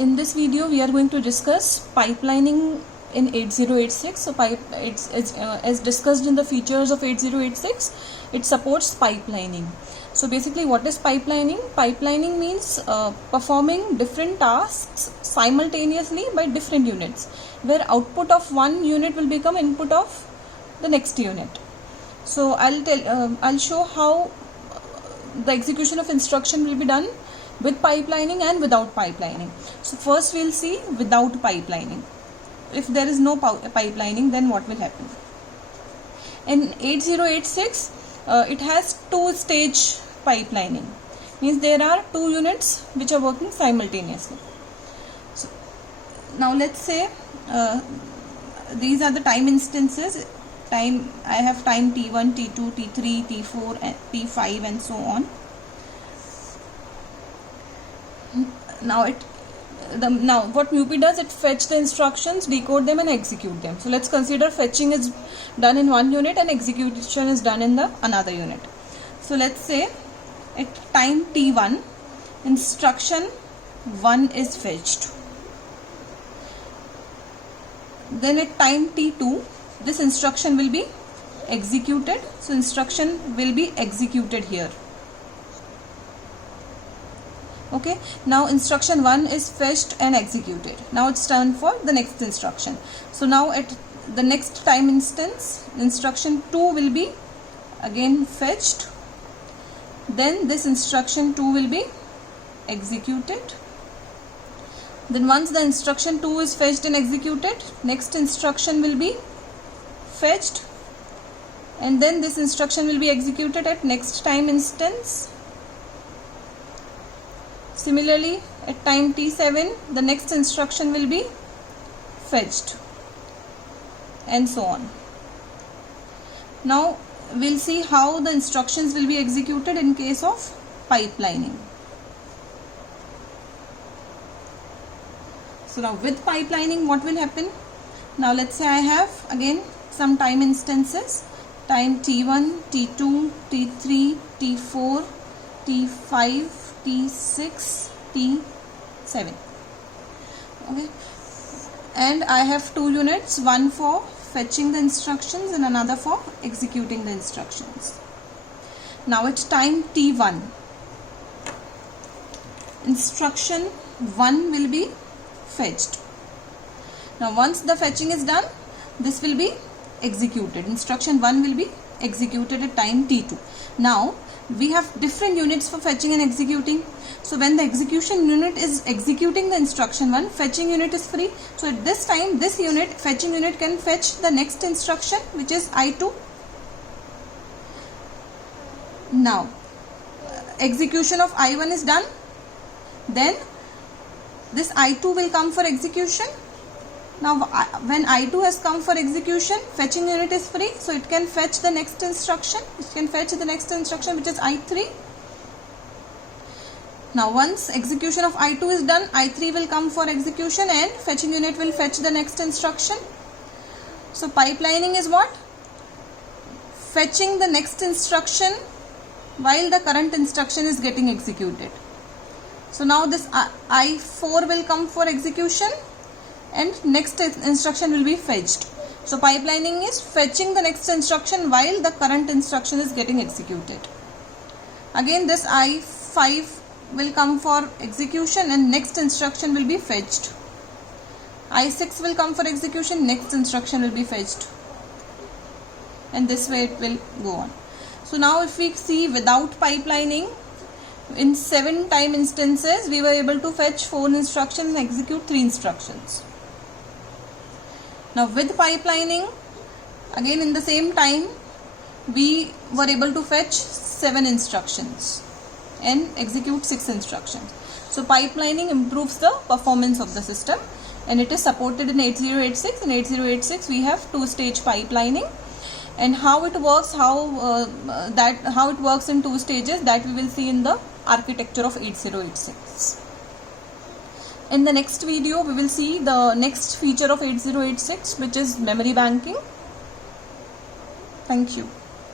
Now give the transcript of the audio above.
In this video we are going to discuss pipelining in 8086. So as discussed in the features of 8086, it supports pipelining. So basically, what is pipelining? Pipelining means performing different tasks simultaneously by different units, where output of one unit will become input of the next unit. So I'll show how the execution of instruction will be done with pipelining and without pipelining. So first we'll see without pipelining. If there is no pipelining, then what will happen? In 8086, it has two-stage pipelining. Means there are two units which are working simultaneously. So now let's say these are the time instances. I have time T1, T2, T3, T4, and T5, and so on. Now what MUPI does, it fetch the instructions, decode them, and execute them. So let's consider fetching is done in one unit and execution is done in the another unit. So let's say at time T1, instruction 1 is fetched. Then at time T2, this instruction will be executed. So instruction will be executed here. Okay, now instruction 1 is fetched and executed. Now it's time for the next instruction. So now at the next time instance, instruction 2 will be again fetched. Then this instruction 2 will be executed. Then once the instruction 2 is fetched and executed, next instruction will be fetched, and then this instruction will be executed at next time instance. Similarly, at time T7, the next instruction will be fetched, and so on. Now we'll see how the instructions will be executed in case of pipelining. So now with pipelining, what will happen? Now let's say I have again some time instances, time T1, T2, T3, T4, T5, T6, T7. Okay, and I have two units, one for fetching the instructions and another for executing the instructions. Now it's time T1. Instruction 1 will be fetched. Now once the fetching is done, this will be executed. Instruction 1 will be executed at time T2. Now we have different units for fetching and executing. So when the execution unit is executing the instruction 1, fetching unit is free. So at this time, this unit, fetching unit, can fetch the next instruction, which is I2. Now execution of I1 is done. Then this I2 will come for execution. Now when I2 has come for execution, fetching unit is free, so it can fetch the next instruction. It can fetch the next instruction, which is I3. Now once execution of I2 is done, I3 will come for execution and fetching unit will fetch the next instruction. So pipelining is what? Fetching the next instruction while the current instruction is getting executed. So now this I4 will come for execution and next instruction will be fetched. So pipelining is fetching the next instruction while the current instruction is getting executed. Again, this I5 will come for execution and next instruction will be fetched. I6 will come for execution, next instruction will be fetched, and this way it will go on. So now if we see without pipelining, in 7 time instances we were able to fetch 4 instructions and execute 3 instructions. Now with pipelining, again in the same time we were able to fetch 7 instructions and execute 6 instructions. So pipelining improves the performance of the system, and it is supported in 8086. In 8086 we have two-stage pipelining, and how it works, how it works in 2 stages, that we will see in the architecture of 8086. In the next video, we will see the next feature of 8086, which is memory banking. Thank you.